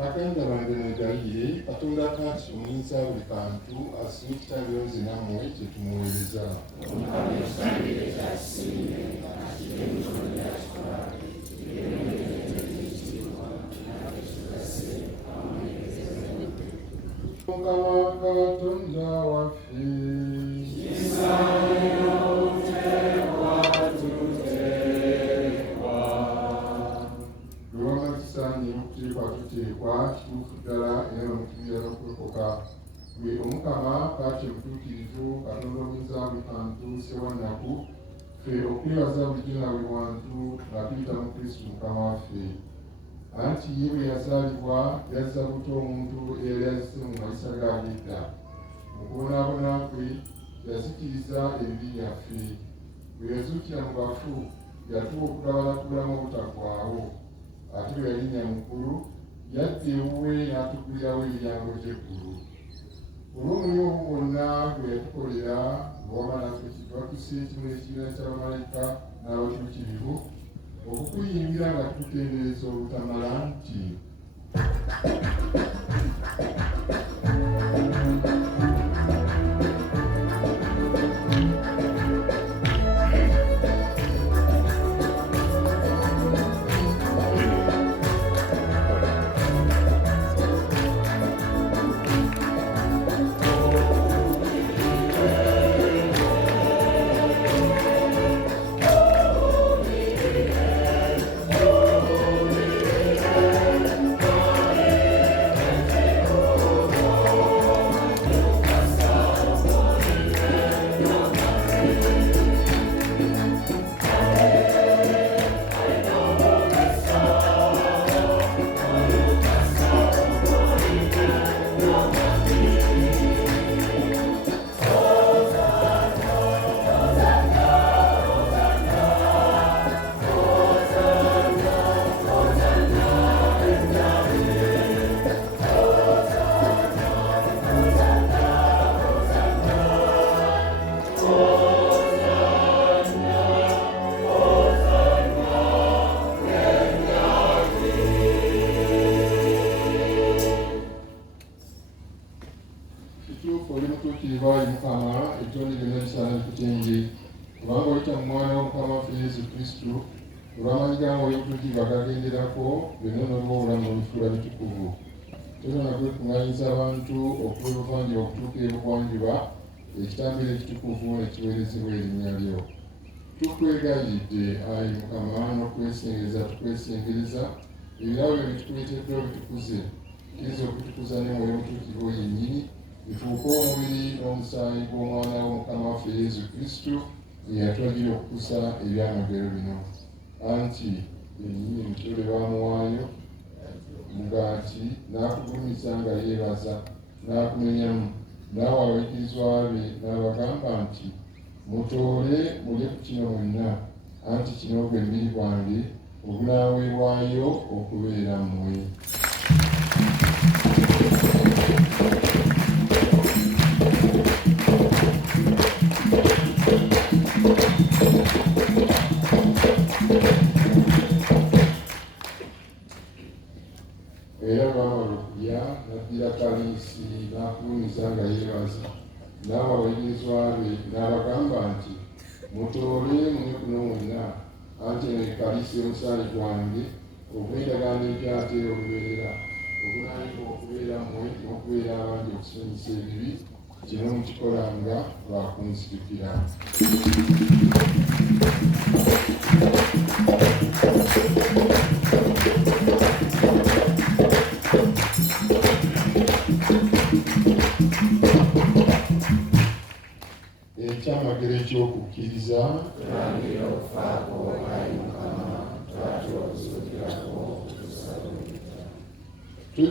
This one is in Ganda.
Baganda bange mwegayire Katonda kaati omuyinza buli kantu asiime ekitalironze nammwe kye tumuweereza. Mukama Katonda waffe tuteekwa kituufu ddala era n'okutumira n'okulokoka gwe Omukama kaati omutuukirivu Katonda omuyinza buli kantu ssewannaku ffe okwebaza bulijjo na buli wantu nga tuyita mu Kristo Mukama waffe. Anti ye bwe yazaalibwa yazza buto omuntu eyali azise mu mayisa g'ab'edda. Mu kubonaabona kwe yazikiriza ebibi byaffe. Bwe yazuukira mu bafu yatuwa okugabalagulamu obutaggwaawo. Ate bwe yalinnya mu ggulu yadda ewuwe n'atuggulirawo emiryango gy'eggulu. Olw'omulimu ogwo gwonna gwe yatukolera ng'owamala twakusse ekimu ekibiina ky'abamalayika n'abatuukirivu okukuyimbira nga tukutendereza olutamala nti omutenge, kubanga oyita mu mwana w'Omukama waffe Yesu Kristo, olw'amaanyi ga Mwoyo Mutukuvu agagenderako, byonna n'oba obulamu obifuula bitukuvu. Tolina kwekuŋŋaanyiza abantu okuva ebuvanjuba okutuuka ebugwanjuba, ekitambiro ekitukuvu ne kiweerezebwa erinnya lyo. Tukwegayidde, Ayi Mukama, n'okwesengeza tukwesengereza, ebirabo byo bitukuleeteddwa bitukuze, kkiriza okutukuza ne Mwoyo Mutukuvu yennyini, bifuuke omubiri n'omusaayi gw'Omwana w'Omukama waffe Yesu Kristo, eyatwagira okukusa ebyamagero bino. Anti yennyini mutole bamuwaayo mugaati, n'akugulumiza nga yeebaza, n'akumenyamu, naawe abayigirizwa be n'abagamba nti, mutoole mulye ku kino mwenna, anti kino gwe mubiri gwange ogunaaweebwayo okubeera mmwe. Era bwamala okulya n'addira kaliisi n'akulumiza nga yeebaza, naawe abayigirizwa be n'abagamba nti, mutoole mulye kuno mwenna, anti eno ye kaliisi y'omusaayi gwange ogw'endagaano empya ate olubeerera, ogunaayibwa okubeera mmwe n'okubeera abangi okusonyisa ebibi, kino mukikolanga lwa kunzijukira. Ekyamagero eky'okukkiriza, tulangira okufa kwo